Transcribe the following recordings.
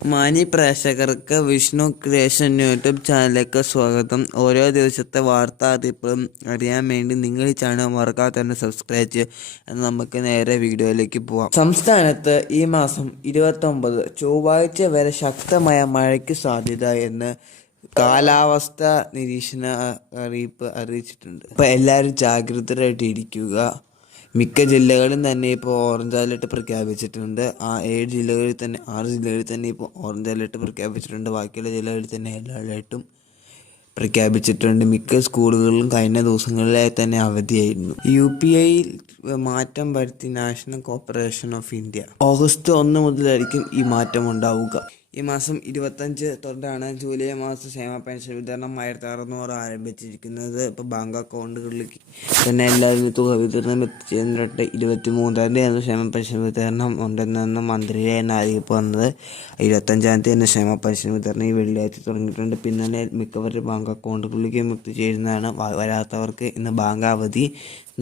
മാന്യ പ്രേക്ഷകർക്ക് Vishnu creation YouTube ചാനലിലേക്ക് സ്വാഗതം. ഓരോ ദിവസത്തെ വാർത്താ അറിയിപ്പും അറിയാൻ വേണ്ടി നിങ്ങൾ ഈ ചാനൽ മറക്കാതെ തന്നെ സബ്സ്ക്രൈബ് ചെയ്യുക. എന്ന് നമുക്ക് നേരെ വീഡിയോയിലേക്ക് പോവാം. സംസ്ഥാനത്ത് ഈ മാസം ഇരുപത്തൊമ്പത് ചൊവ്വാഴ്ച വരെ ശക്തമായ മഴയ്ക്ക് സാധ്യത എന്ന് കാലാവസ്ഥ നിരീക്ഷണ അറിയിപ്പ് അറിയിച്ചിട്ടുണ്ട്. അപ്പോൾ എല്ലാവരും ജാഗ്രതരായിട്ട് ഇരിക്കുക മിക്ക ജില്ലകളും തന്നെ ഇപ്പോൾ ഓറഞ്ച് അലർട്ട് പ്രഖ്യാപിച്ചിട്ടുണ്ട്. ആ ഏഴ് ജില്ലകളിൽ തന്നെ ആറ് ജില്ലകളിൽ തന്നെ ഇപ്പോൾ ഓറഞ്ച് അലർട്ട് പ്രഖ്യാപിച്ചിട്ടുണ്ട്. ബാക്കിയുള്ള ജില്ലകളിൽ തന്നെ യെല്ലോ അലർട്ടും പ്രഖ്യാപിച്ചിട്ടുണ്ട്. മിക്ക സ്കൂളുകളിലും കഴിഞ്ഞ ദിവസങ്ങളിലായി തന്നെ അവധിയായിരുന്നു. യു പി ഐയിൽ മാറ്റം വരുത്തി national corporation of India. August ഒന്ന് മുതലായിരിക്കും ഈ മാറ്റം ഉണ്ടാവുക. ഈ മാസം ഇരുപത്തഞ്ച് തൊട്ടാണ് ജൂലൈ മാസം ക്ഷേമ പെൻഷൻ വിതരണം ആയിരത്തി അറുന്നൂറ് ആരംഭിച്ചിരിക്കുന്നത്. ഇപ്പോൾ ബാങ്ക് അക്കൗണ്ടുകളിലേക്ക് തന്നെ എല്ലാവരും തുക വിതരണം എത്തിച്ചേർന്നിട്ട് ഇരുപത്തി മൂന്നാം തീയതി ക്ഷേമ പെൻഷൻ വിതരണം ഉണ്ടെന്നാണ് മന്ത്രിയുടെ തന്നെ അറിയിപ്പ് വന്നത് ഇരുപത്തഞ്ചാം തീയതി ക്ഷേമ പെൻഷൻ വിതരണം ഈ വെള്ളിയാഴ്ച തുടങ്ങിയിട്ടുണ്ട്. പിന്നെ തന്നെ മിക്കവരുടെ ബാങ്ക് അക്കൗണ്ടുകളിലേക്കും എത്തിച്ചേരുന്നതാണ്. വരാത്തവർക്ക് ഇന്ന് ബാങ്ക് അവധി.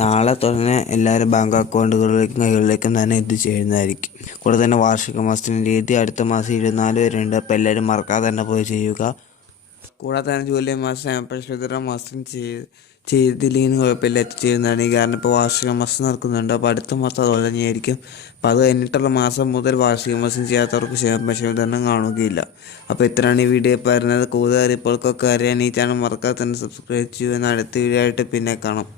നാളെ തന്നെ എല്ലാവരും ബാങ്ക് അക്കൗണ്ടുകളിലേക്കും കൈകളിലേക്കും തന്നെ എത്തിച്ചേരുന്നതായിരിക്കും. കൂടെ തന്നെ വാർഷിക മാസത്തിന്റെ രീതി അടുത്ത മാസം ഇരുപത്തിനാല് വരെ വരുന്നുണ്ട് അപ്പോൾ എല്ലാവരും മറക്കാതെ തന്നെ പോയി ചെയ്യുക. കൂടാതെ തന്നെ ജൂലൈ മാസം പരിശോധന മാസം ചെയ്ത് ചെയ്തില്ലെങ്കിൽ കുഴപ്പമില്ല. എത്തിച്ചേരുന്നതാണ് ഈ കാരണം ഇപ്പോൾ വാർഷിക മാസം നടക്കുന്നുണ്ട്. അപ്പോൾ അടുത്ത മാസം അതുപോലെ തന്നെയായിരിക്കും. അപ്പോൾ അത് കഴിഞ്ഞിട്ടുള്ള മാസം മുതൽ വാർഷിക മാസം ചെയ്യാത്തവർക്ക് ക്ഷേമപെൻഷൻ കാണുകയില്ല. അപ്പോൾ ഇത്രയാണ് ഈ വീഡിയോ പറയുന്നത് കൂടുതൽ അറിയിപ്പുകൾക്കൊക്കെ അറിയാൻ ഈ ചാനൽ മറക്കാതെ തന്നെ സബ്സ്ക്രൈബ് ചെയ്യുമെന്ന് അടുത്ത വീഡിയോ ആയിട്ട് പിന്നെ കാണാം.